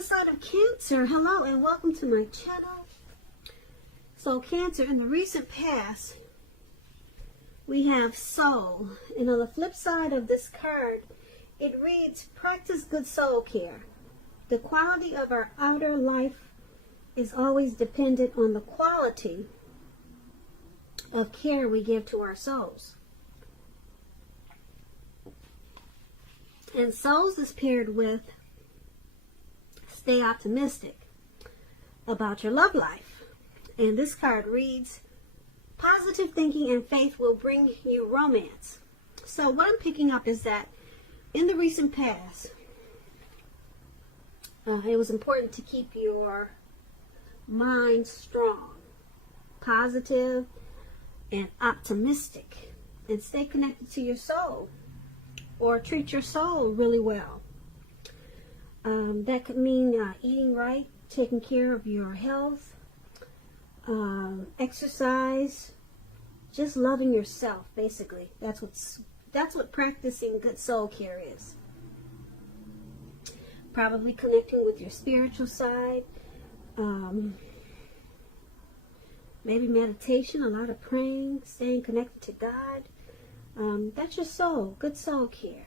the sign of Cancer. Hello and welcome to my channel. So Cancer, in the recent past, we have soul. And on the flip side of this card, it reads, practice good soul care. The quality of our outer life is always dependent on the quality of care we give to our souls. And souls is paired with stay optimistic about your love life. And this card reads, positive thinking and faith will bring you romance. So what I'm picking up is that in the recent past, it was important to keep your mind strong, positive, and optimistic, and stay connected to your soul, or treat your soul really well. That could mean eating right, taking care of your health, exercise, just loving yourself. Basically, that's what practicing good soul care is. Probably connecting with your spiritual side. Maybe meditation, a lot of praying, staying connected to God. That's your soul, good soul care.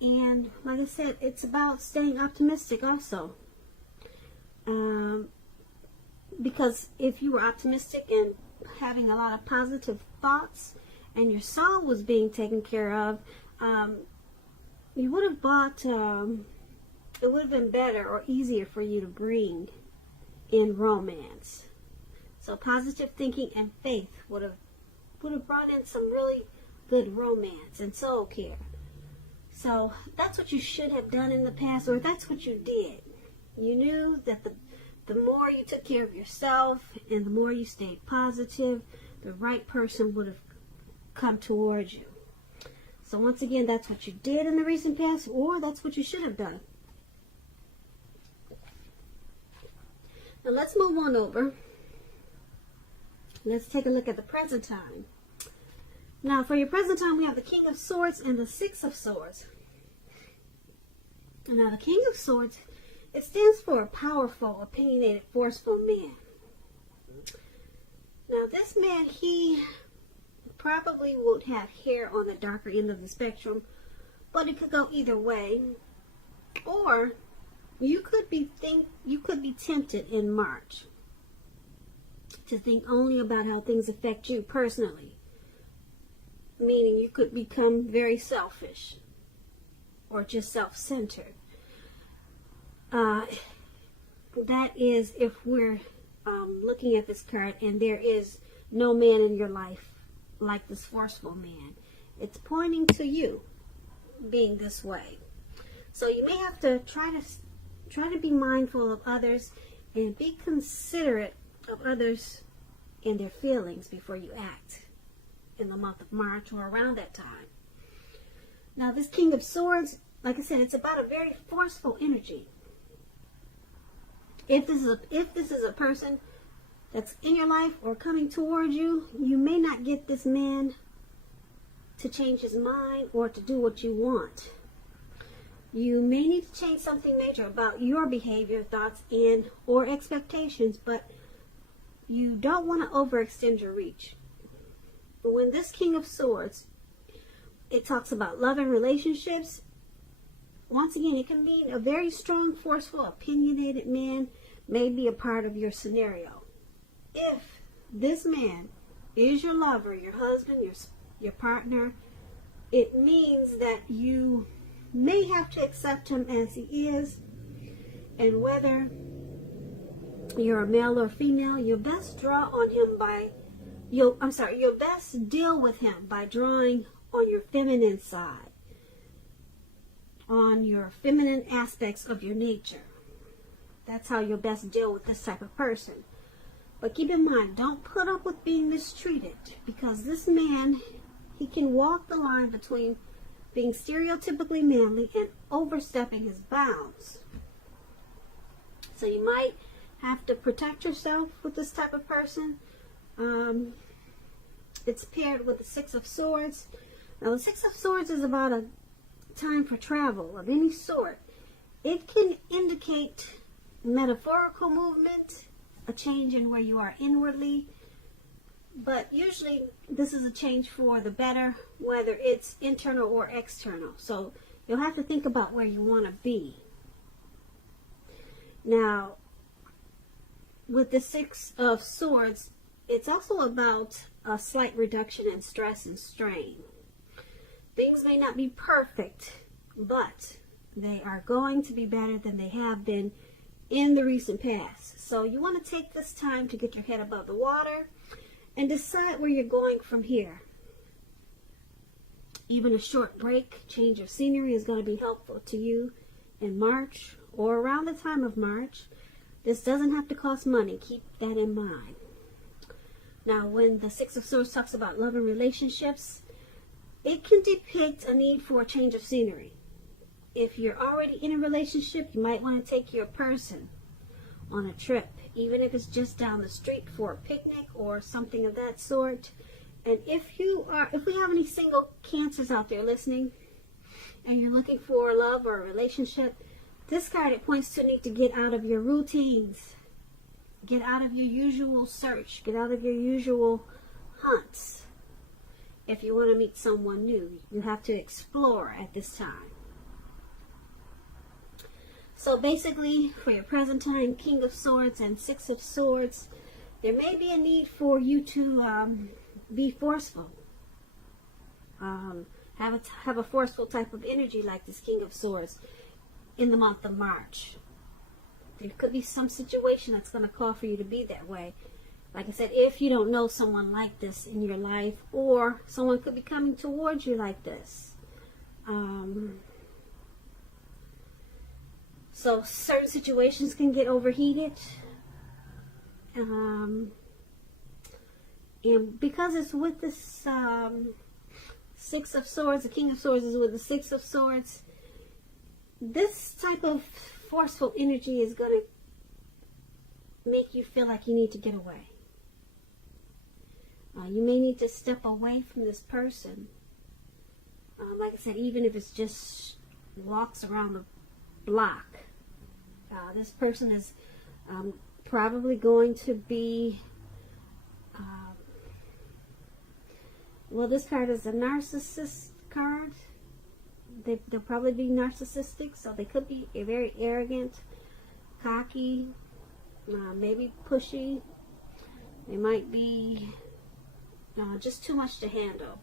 And like I said, it's about staying optimistic also. Because if you were optimistic and having a lot of positive thoughts and your soul was being taken care of, you would have bought, it would have been better or easier for you to bring in romance. So positive thinking and faith would have brought in some really good romance and soul care. So that's what you should have done in the past, or that's what you did. You knew that the more you took care of yourself and the more you stayed positive, the right person would have come towards you. So once again, that's what you did in the recent past, or that's what you should have done. Now let's move on over. Let's take a look at the present time. Now for your present time, we have the King of Swords and the Six of Swords. Now the King of Swords, it stands for a powerful, opinionated, forceful man. Now this man, he probably would have hair on the darker end of the spectrum, but it could go either way. Or you could be tempted in March to think only about how things affect you personally. Meaning you could become very selfish or just self-centered. That is if we're looking at this card and there is no man in your life like this forceful man. It's pointing to you being this way. So you may have to try to be mindful of others and be considerate of others and their feelings before you act in the month of March or around that time. Now this King of Swords, like I said, it's about a very forceful energy. If this is a person that's in your life or coming towards you, you may not get this man to change his mind or to do what you want. You may need to change something major about your behavior, thoughts, and or expectations, but you don't want to overextend your reach. But when this King of Swords, it talks about love and relationships. Once again, it can mean a very strong, forceful, opinionated man may be a part of your scenario. If this man is your lover, your husband, your partner, it means that you may have to accept him as he is, and whether you're a male or female, you'll best draw on him you'll best deal with him by drawing on your feminine side, on your feminine aspects of your nature. That's how you'll best deal with this type of person. But keep in mind, don't put up with being mistreated, because this man, he can walk the line between being stereotypically manly and overstepping his bounds. So you might have to protect yourself with this type of person. It's paired with the Six of Swords. Now the Six of Swords is about a time for travel of any sort. It can indicate metaphorical movement, a change in where you are inwardly, but usually this is a change for the better, whether it's internal or external. So you'll have to think about where you want to be. Now, with the Six of Swords, it's also about a slight reduction in stress and strain. Things may not be perfect, but they are going to be better than they have been in the recent past. So you want to take this time to get your head above the water and decide where you're going from here. Even a short break, change of scenery is going to be helpful to you in March or around the time of March. This doesn't have to cost money. Keep that in mind. Now, when the Six of Swords talks about love and relationships, it can depict a need for a change of scenery. If you're already in a relationship, you might want to take your person on a trip, even if it's just down the street for a picnic or something of that sort. And if we have any single Cancers out there listening, and you're looking for love or a relationship, this card, it points to a need to get out of your routines, get out of your usual search, get out of your usual hunts. If you want to meet someone new, you have to explore at this time. So basically, for your present time, King of Swords and Six of Swords, there may be a need for you to be forceful. Have a forceful type of energy like this King of Swords in the month of March. There could be some situation that's going to call for you to be that way. Like I said, if you don't know someone like this in your life, or someone could be coming towards you like this. So certain situations can get overheated. And because it's with this Six of Swords, the King of Swords is with the Six of Swords, this type of forceful energy is going to make you feel like you need to get away. You may need to step away from this person. Like I said, even if it's just walks around the block. This person is probably going to be, well, this card is a narcissist card. They'll probably be narcissistic, so they could be very arrogant, cocky, maybe pushy. They might be just too much to handle.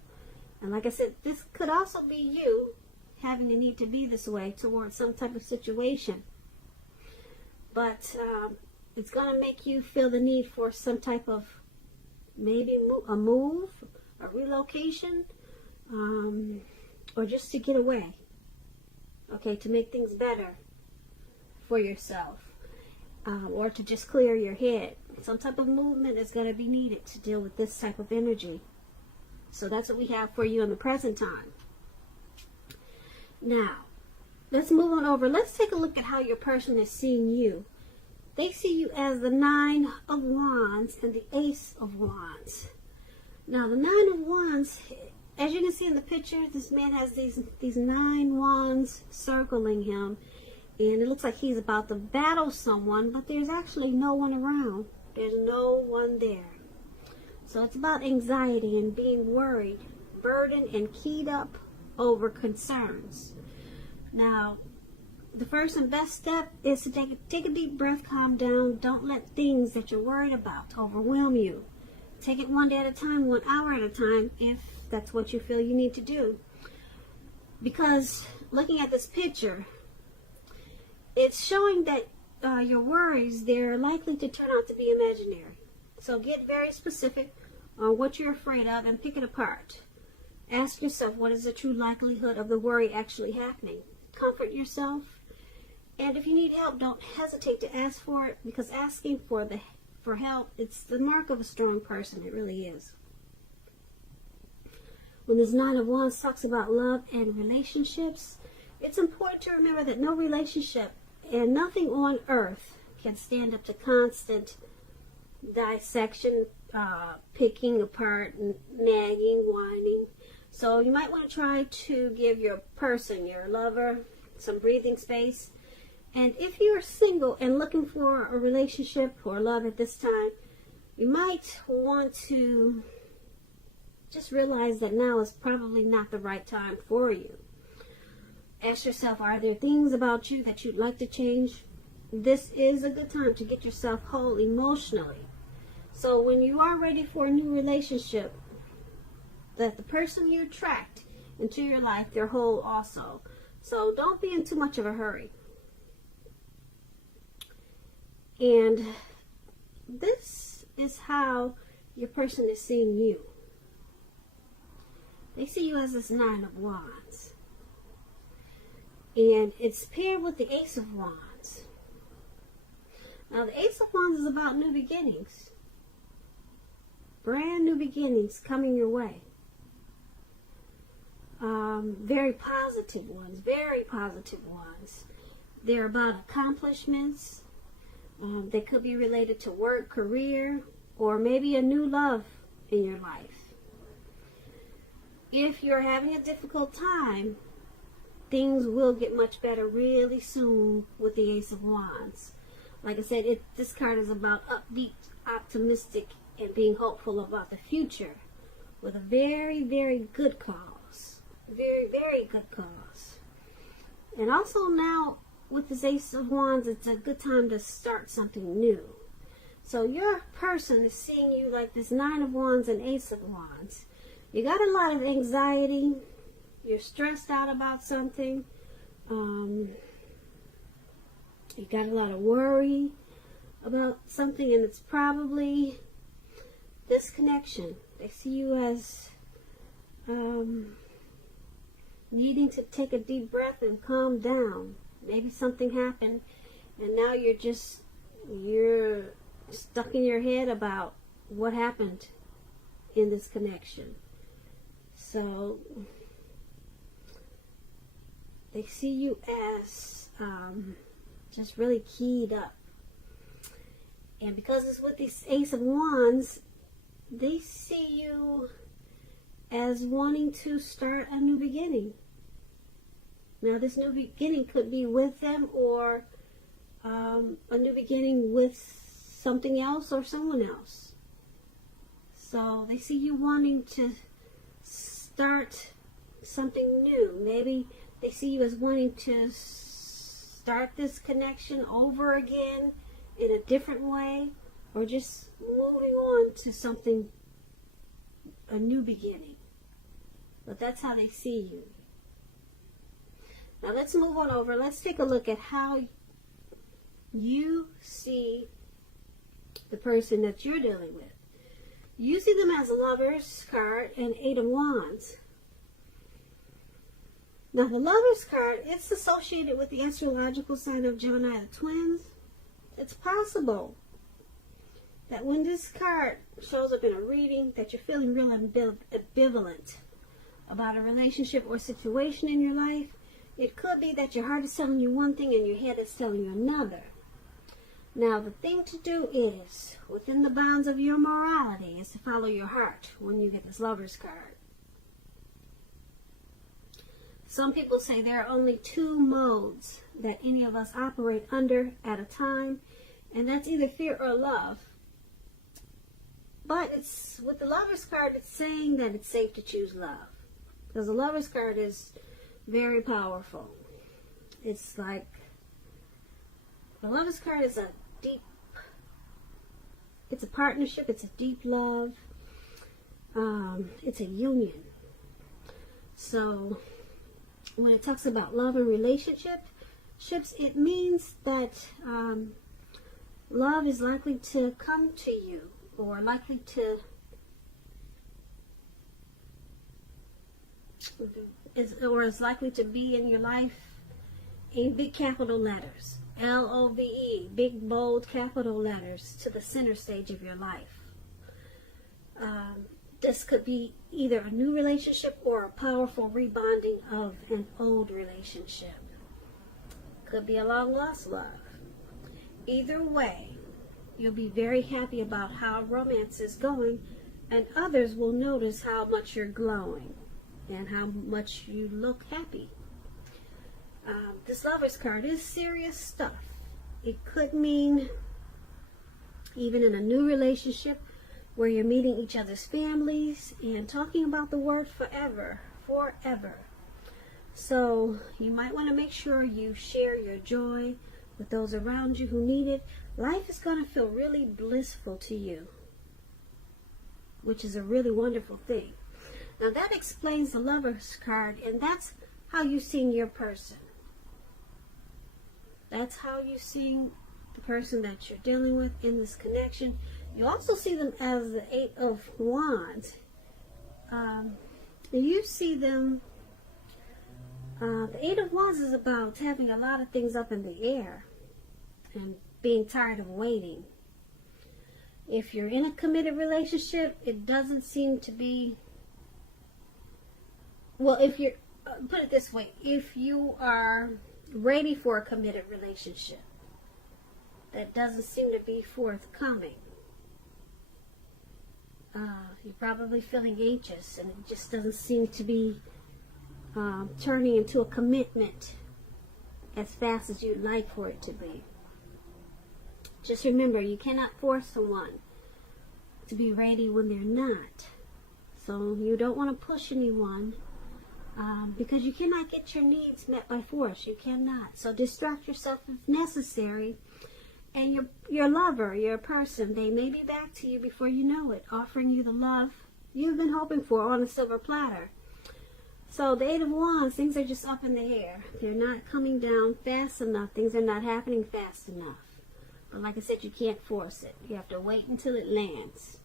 And like I said, this could also be you having the need to be this way towards some type of situation. But it's going to make you feel the need for some type of maybe a move, a relocation, or just to get away. Okay, to make things better for yourself. Or to just clear your head. Some type of movement is going to be needed to deal with this type of energy. So that's what we have for you in the present time. Now, let's move on over. Let's take a look at how your person is seeing you. They see you as the Nine of Wands and the Ace of Wands. Now, the Nine of Wands, as you can see in the picture, this man has these 9 wands circling him. And it looks like he's about to battle someone, but there's actually no one around. There's no one there. So it's about anxiety and being worried, burdened, and keyed up over concerns. Now, the first and best step is to take a deep breath, calm down. Don't let things that you're worried about overwhelm you. Take it one day at a time, 1 hour at a time, if that's what you feel you need to do. Because looking at this picture, it's showing that your worries, they're likely to turn out to be imaginary. So get very specific on what you're afraid of and pick it apart. Ask yourself, what is the true likelihood of the worry actually happening? Comfort yourself. And if you need help, don't hesitate to ask for it, because asking for help, it's the mark of a strong person. It really is. When this Nine of Wands talks about love and relationships, it's important to remember that no relationship and nothing on earth can stand up to constant dissection, picking apart, nagging, whining. So you might want to try to give your person, your lover, some breathing space And if you're single and looking for a relationship or love at this time, you might want to just realize that now is probably not the right time for you. Ask yourself, are there things about you that you'd like to change? This is a good time to get yourself whole emotionally. So when you are ready for a new relationship, that the person you attract into your life, they're whole also. So don't be in too much of a hurry. And this is how your person is seeing you. They see you as this Nine of Wands. And it's paired with the Ace of Wands. Now the Ace of Wands is about new beginnings. Brand new beginnings coming your way. Very positive ones. Very positive ones. They're about accomplishments. They could be related to work, career, or maybe a new love in your life. If you're having a difficult time, things will get much better really soon with the Ace of Wands. Like I said, this card is about upbeat, optimistic, and being hopeful about the future with a very, very good cause. Very, very good cause. And also now, with this Ace of Wands, it's a good time to start something new. So your person is seeing you like this Nine of Wands and Ace of Wands. You got a lot of anxiety. You're stressed out about something. You got a lot of worry about something, and it's probably this connection. They see you as needing to take a deep breath and calm down. Maybe something happened, and now you're stuck in your head about what happened in this connection. So they see you as just really keyed up. And because it's with this Ace of Wands, they see you as wanting to start a new beginning. Now, this new beginning could be with them, or a new beginning with something else or someone else. So they see you wanting to start something new. Maybe they see you as wanting to start this connection over again in a different way, or just moving on to something, a new beginning. But that's how they see you. Now let's move on over. Let's take a look at how you see the person that you're dealing with. You see them as a Lover's card and Eight of Wands. Now the Lover's card, it's associated with the astrological sign of Gemini, the twins. It's possible that when this card shows up in a reading, that you're feeling real ambivalent about a relationship or situation in your life. It could be that your heart is telling you one thing and your head is telling you another. Now, the thing to do is, within the bounds of your morality, is to follow your heart when you get this Lover's card. Some people say there are only two modes that any of us operate under at a time, and that's either fear or love. But it's with the Lover's card, it's saying that it's safe to choose love. Because the Lover's card is very powerful. It's like, the Lover's card is it's a partnership, it's a deep love, it's a union. So when it talks about love and relationships, it means that love is likely to come to you, or likely to is likely to be in your life in big capital letters. L-O-V-E, big, bold, capital letters to the center stage of your life. This could be either a new relationship or a powerful rebonding of an old relationship. Could be a long-lost love. Either way, you'll be very happy about how romance is going, and others will notice how much you're glowing and how much you look happy. This Lovers card is serious stuff. It could mean even in a new relationship where you're meeting each other's families and talking about the word forever. So you might want to make sure you share your joy with those around you who need it. Life is going to feel really blissful to you, which is a really wonderful thing. Now that explains the Lovers card, and that's how you see your person. That's how you see the person that you're dealing with in this connection. You also see them as the Eight of Wands. You see them, the Eight of Wands is about having a lot of things up in the air and being tired of waiting. If you're in a committed relationship, it doesn't seem to be, well, if you're, put it this way, if you are ready for a committed relationship, that doesn't seem to be forthcoming. You're probably feeling anxious, and it just doesn't seem to be turning into a commitment as fast as you'd like for it to be. Just remember, you cannot force someone to be ready when they're not. So you don't want to push anyone because you cannot get your needs met by force. You cannot. So distract yourself if necessary. And your lover, your person, they may be back to you before you know it, offering you the love you've been hoping for on a silver platter. So the Eight of Wands, things are just up in the air. They're not coming down fast enough. Things are not happening fast enough. But like I said, you can't force it. You have to wait until it lands.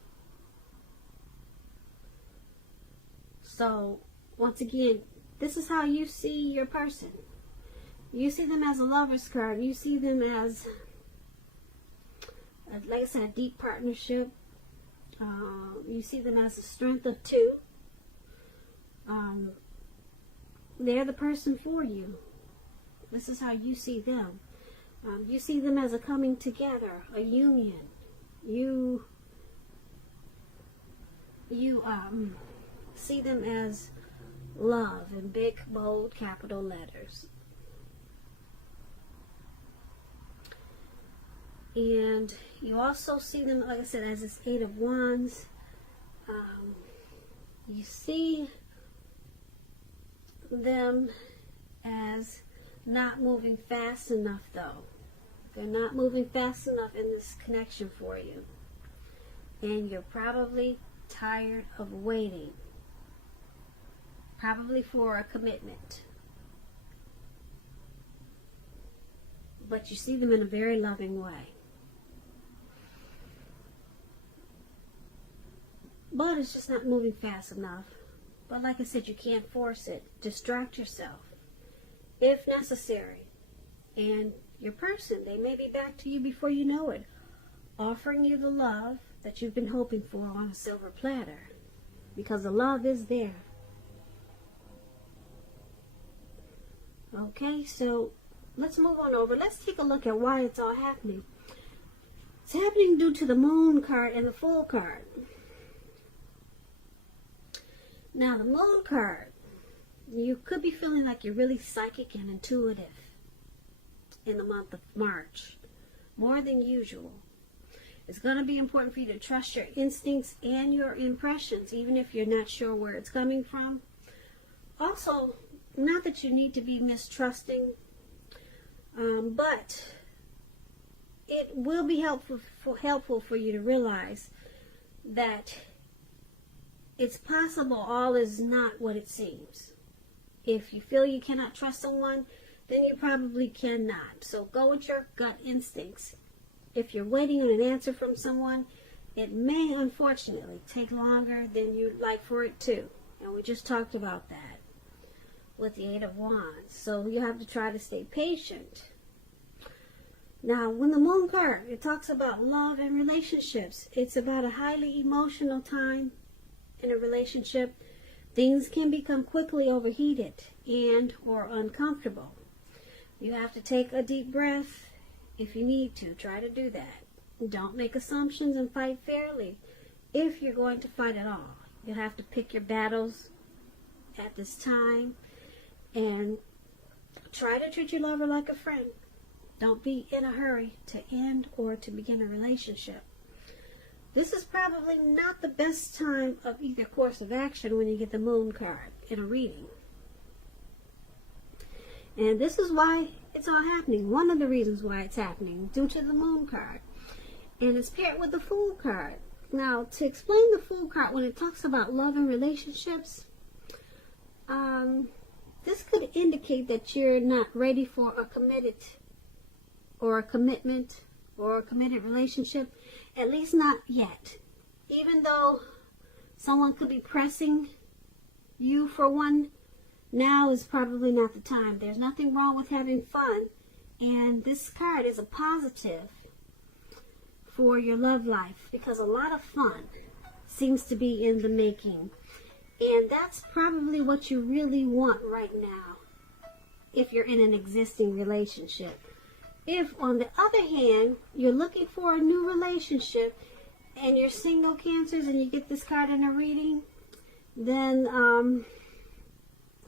So, once again, this is how you see your person. You see them as a Lover's card. You see them as, like I said, a deep partnership. You see them as a strength of two. They're the person for you. This is how you see them. You see them as a coming together, a union. You see them as love in big, bold, capital letters. And you also see them, like I said, as this Eight of Wands. You see them as not moving fast enough, though. They're not moving fast enough in this connection for you. And you're probably tired of waiting. Probably for a commitment. But you see them in a very loving way. But it's just not moving fast enough. But like I said, you can't force it. Distract yourself if necessary. And your person, they may be back to you before you know it, offering you the love that you've been hoping for on a silver platter. Because the love is there. Okay, so let's move on over. Let's take a look at why it's all happening. It's happening due to the Moon card and the Fool card. Now, the Moon card, you could be feeling like you're really psychic and intuitive in the month of March, more than usual. It's going to be important for you to trust your instincts and your impressions, even if you're not sure where it's coming from. Also, not that you need to be mistrusting, but it will be helpful for you to realize that it's possible all is not what it seems. If you feel you cannot trust someone, then you probably cannot. So go with your gut instincts. If you're waiting on an answer from someone, it may unfortunately take longer than you'd like for it to. And we just talked about that with the Eight of Wands. So you have to try to stay patient. Now, when the Moon card, it talks about love and relationships. It's about a highly emotional time in a relationship. Things can become quickly overheated and or uncomfortable. You have to take a deep breath if you need to. Try to do that. Don't make assumptions and fight fairly if you're going to fight at all. You'll have to pick your battles at this time and try to treat your lover like a friend. Don't be in a hurry to end or to begin a relationship. This is probably not the best time of either course of action when you get the moon card in a reading. And this is why it's all happening. One of the reasons why it's happening, due to the moon card. And it's paired with the Fool card. Now, to explain the Fool card, when it talks about love and relationships, this could indicate that you're not ready for a commitment or a committed relationship, at least not yet. Even though someone could be pressing you for one, now is probably not the time. There's nothing wrong with having fun, and this card is a positive for your love life because a lot of fun seems to be in the making. And that's probably what you really want right now if you're in an existing relationship. If, on the other hand, you're looking for a new relationship and you're single, Cancers, and you get this card in a reading, then,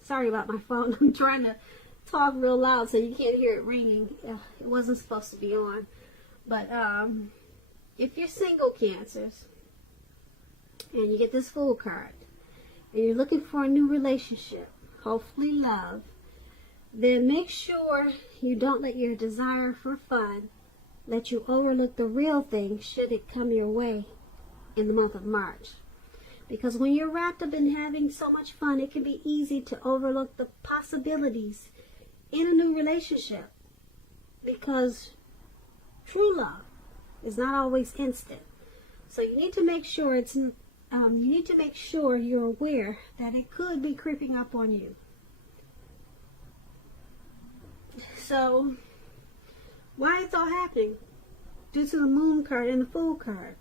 sorry about my phone. I'm trying to talk real loud so you can't hear it ringing. It wasn't supposed to be on. But if you're single, Cancers, and you get this Fool card, and you're looking for a new relationship, hopefully love, then make sure you don't let your desire for fun let you overlook the real thing should it come your way in the month of March. Because when you're wrapped up in having so much fun, it can be easy to overlook the possibilities in a new relationship. Because true love is not always instant. So you need to make sure you're aware that it could be creeping up on you. So, why it's all happening? Due to the Moon card and the Fool card.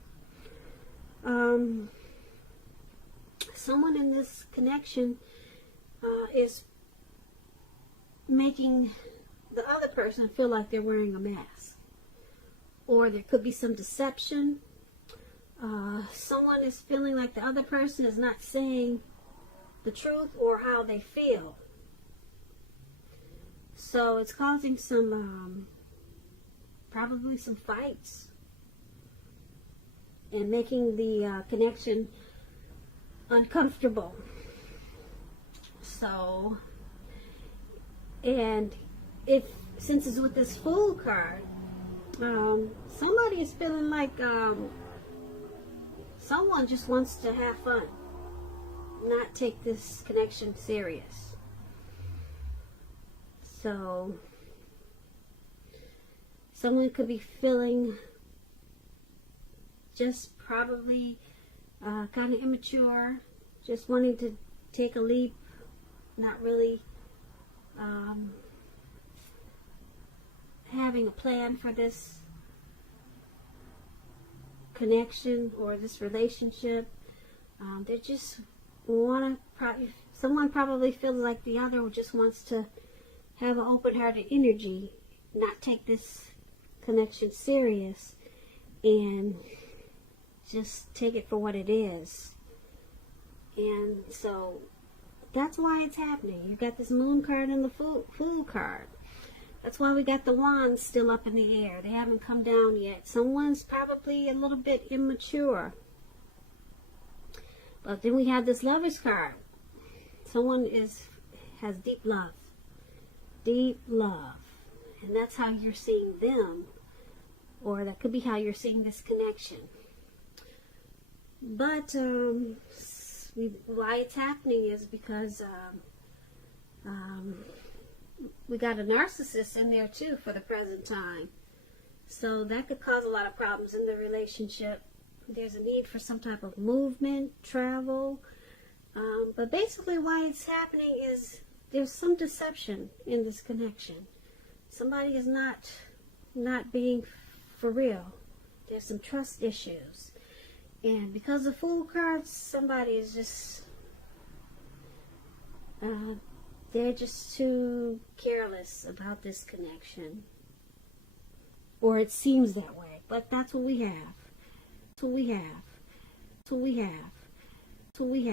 Someone in this connection is making the other person feel like they're wearing a mask. Or there could be some deception. Someone is feeling like the other person is not saying the truth or how they feel. So it's causing some, probably some fights and making the connection uncomfortable. So, and since it's with this Fool card, somebody is feeling like someone just wants to have fun, not take this connection serious. So, someone could be feeling just probably kind of immature, just wanting to take a leap, not really having a plan for this connection or this relationship. They just want to, someone probably feels like the other just wants to have an open-hearted energy, not take this connection serious, and just take it for what it is. And so that's why it's happening. You got this Moon card and the Fool card. That's why we got the Wands still up in the air. They haven't come down yet. Someone's probably a little bit immature. But then we have this Lovers card. Someone has deep love. Deep love. And that's how you're seeing them. Or that could be how you're seeing this connection. But why it's happening is because we got a narcissist in there too for the present time. So that could cause a lot of problems in the relationship. There's a need for some type of movement, travel. But basically why it's happening is there's some deception in this connection. Somebody is not being for real. There's some trust issues. And because of Fool cards, somebody is just, they're just too careless about this connection. Or it seems that way. But that's what we have. That's what we have. That's what we have. That's what we have.